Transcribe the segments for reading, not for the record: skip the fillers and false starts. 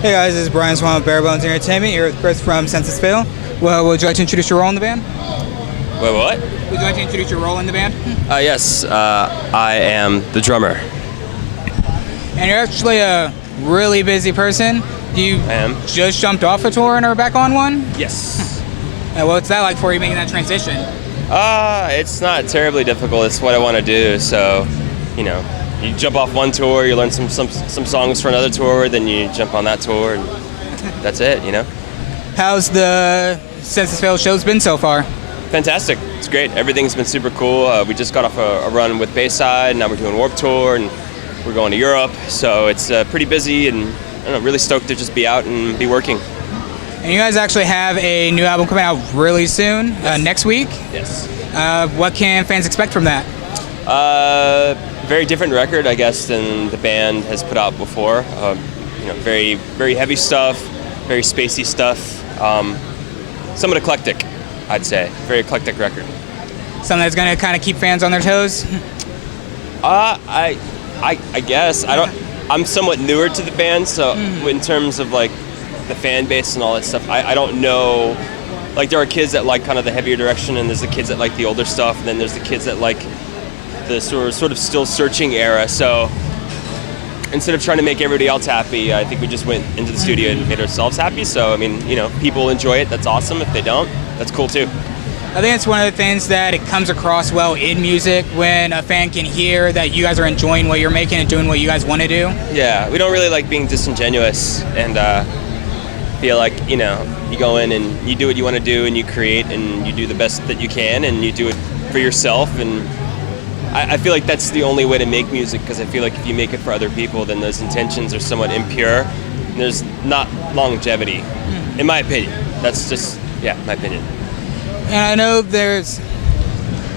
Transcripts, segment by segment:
Hey guys, this is Brian Swan with BareBones Entertainment. Here with Chris from Census Fail. Well, would you like to introduce your role in the band? Wait, what? Would you like to introduce your role in the band? Yes, I am the drummer. And you're actually a really busy person. You I am. just jumped off a tour and are back on one? Yes. And what's that like for you making that transition? It's not terribly difficult. It's what I want to do. So, you know, you jump off one tour, you learn some songs for another tour, then you jump on that tour, and that's it, you know? How's the Census Fail shows been so far? Fantastic. It's great. Everything's been super cool. We just got off a run with Bayside, and now we're doing Warped Tour, and we're going to Europe. So it's pretty busy, and I don't know, really stoked to just be out and be working. And you guys actually have a new album coming out really soon, next week. Yes. What can fans expect from that? Very different record, I guess, than the band has put out before. You know, very, very heavy stuff, very spacey stuff. Somewhat eclectic, I'd say. Very eclectic record. Something that's going to kind of keep fans on their toes? I guess I'm somewhat newer to the band, so in terms of like the fan base and all that stuff, I don't know. Like there are kids that like kind of the heavier direction, and there's the kids that like the older stuff, and then there's the kids that like the sort of still searching era. So instead of trying to make everybody else happy, I think we just went into the studio and made ourselves happy. So I mean, you know, people enjoy it. That's awesome. If they don't, that's cool too. I think it's one of the things that it comes across well in music when a fan can hear that you guys are enjoying what you're making and doing what you guys want to do. Yeah, we don't really like being disingenuous and feel like, you know, you go in and you do what you want to do and you create and you do the best that you can and you do it for yourself. And I feel like that's the only way to make music, because I feel like if you make it for other people, then those intentions are somewhat impure and there's not longevity, in my opinion. That's just, yeah, my opinion. And I know there's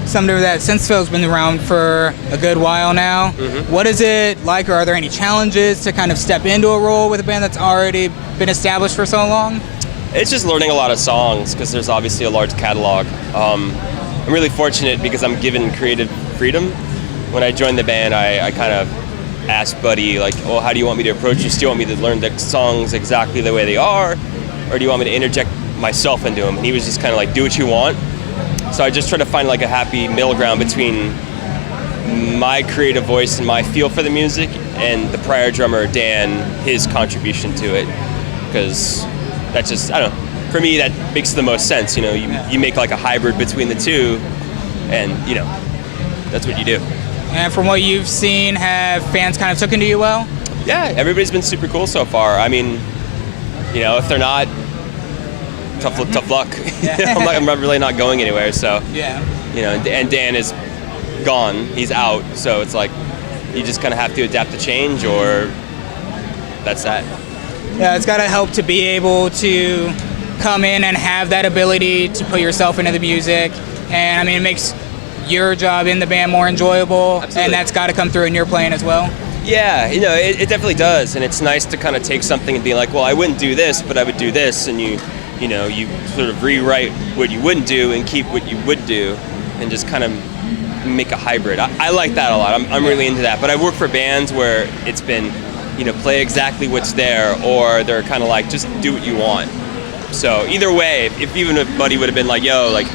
something that Census Fail's been around for a good while now. What is it like, or are there any challenges to kind of step into a role with a band that's already been established for so long? It's just learning a lot of songs, because there's obviously a large catalog. I'm really fortunate because I'm given creative freedom. When I joined the band, I kind of asked Buddy, like, oh, how do you want me to approach this? Do you want me to learn the songs exactly the way they are, or do you want me to interject myself into them? And he was just kind of like, do what you want. So I just try to find like a happy middle ground between my creative voice and my feel for the music and the prior drummer, Dan, his contribution to it. Because that's just, I don't know, for me that makes the most sense. You know, you make like a hybrid between the two, and you know, that's what you do. And from what you've seen, have fans kind of taken to you well? Yeah, everybody's been super cool so far. I mean, you know, if they're not, tough luck. I'm really not going anywhere. So Yeah. you know, and Dan is gone. He's out. So it's like you just kind of have to adapt to change, or that's that. Yeah, it's got to help to be able to come in and have that ability to put yourself into the music. And I mean, it makes your job in the band more enjoyable. Absolutely. And that's got to come through in your playing as well. Yeah, you know, it definitely does. And it's nice to kind of take something and be like, well, I wouldn't do this, but I would do this. And you know, you sort of rewrite what you wouldn't do and keep what you would do, and just kind of make a hybrid. I like that a lot. I'm really into that. But I've worked for bands where it's been, you know, play exactly what's there, or they're kind of like, just do what you want. So either way, even if Buddy would have been like, yo, like,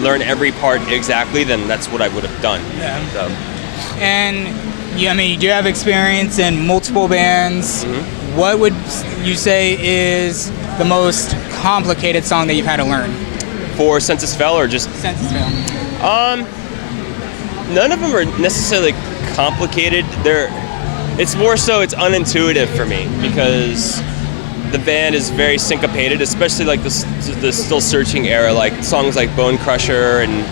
learn every part exactly, then that's what I would have done. Yeah. So. And I mean, you do have experience in multiple bands. What would you say is the most complicated song that you've had to learn? For Census Fail or just? Census Fail. None of them are necessarily complicated. It's more so it's unintuitive for me, because the band is very syncopated, especially like the still searching era, like songs like Bone Crusher and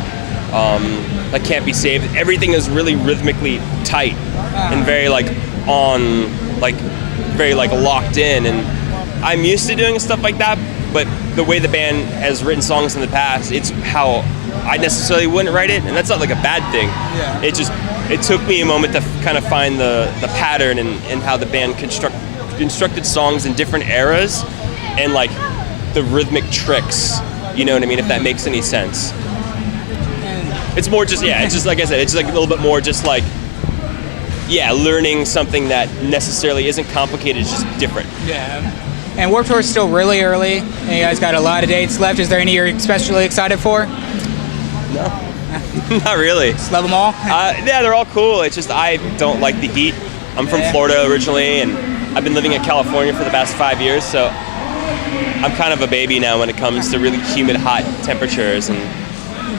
like Can't Be Saved. Everything is really rhythmically tight and very like very like locked in, and I'm used to doing stuff like that, but the way the band has written songs in the past, it's how I necessarily wouldn't write it, and that's not like a bad thing. Yeah. It took me a moment to kind of find the pattern and how the band constructed songs in different eras, and like the rhythmic tricks, you know what I mean, if that makes any sense. It's more just, yeah, it's just like I said, it's just like a little bit more just like yeah, learning something that necessarily isn't complicated, it's just different. Yeah. And Warped Tour is still really early, and you guys got a lot of dates left. Is there any you're especially excited for? No. Not really. Just love them all? Yeah, they're all cool. It's just I don't like the heat. I'm from Florida originally, and I've been living in California for the past 5 years, so I'm kind of a baby now when it comes to really humid, hot temperatures, and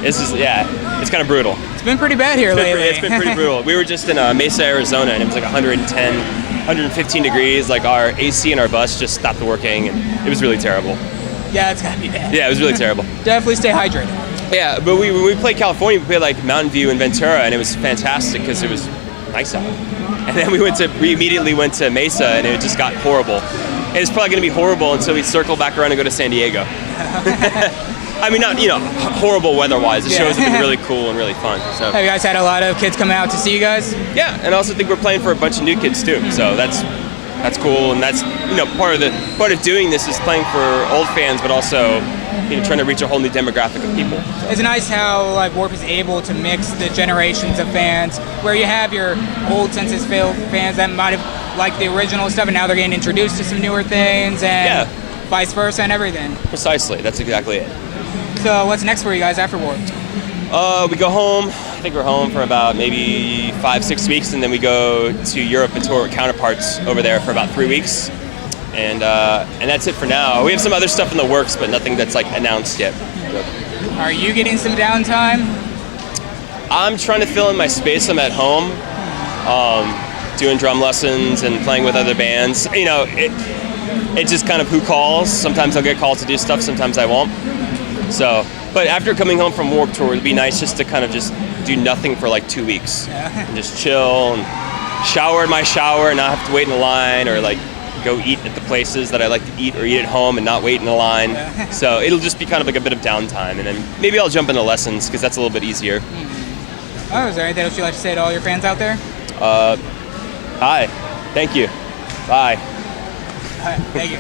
it's kind of brutal. It's been pretty bad here lately. It's been pretty brutal. We were just in Mesa, Arizona, and it was like 110, 115 degrees. Like our AC in our bus just stopped working, and it was really terrible. Yeah, it's gotta be bad. Yeah, it was really terrible. Definitely stay hydrated. Yeah, but when we played California, we played like Mountain View and Ventura, and it was fantastic because it was nice out. And then we immediately went to Mesa, and it just got horrible. And it's probably going to be horrible until we circle back around and go to San Diego. I mean, not horrible weather-wise. The shows have been really cool and really fun. So have you guys had a lot of kids coming out to see you guys? Yeah, and I also think we're playing for a bunch of new kids too. So that's cool, and that's part of doing this is playing for old fans, but also trying to reach a whole new demographic of people. It's nice how like Warp is able to mix the generations of fans, where you have your old Census Failed fans that might have liked the original stuff, and now they're getting introduced to some newer things, and vice versa and everything. Precisely, that's exactly it. So what's next for you guys after Warp? We go home. I think we're home for about maybe 5-6 weeks, and then we go to Europe and tour with counterparts over there for about 3 weeks. And that's it for now. We have some other stuff in the works, but nothing that's like announced yet. So. Are you getting some downtime? I'm trying to fill in my space. I'm at home, doing drum lessons and playing with other bands. It's just kind of who calls. Sometimes I'll get called to do stuff, sometimes I won't. So, but after coming home from Warped Tour, it'd be nice just to kind of just do nothing for like 2 weeks. And just chill and shower in my shower and not have to wait in a line, or like go eat at the places that I like to eat, or eat at home and not wait in a line. So it'll just be kind of like a bit of downtime, and then maybe I'll jump into lessons because that's a little bit easier. Oh, is there anything else you'd like to say to all your fans out there? Hi. Thank you. Bye. All right, thank you.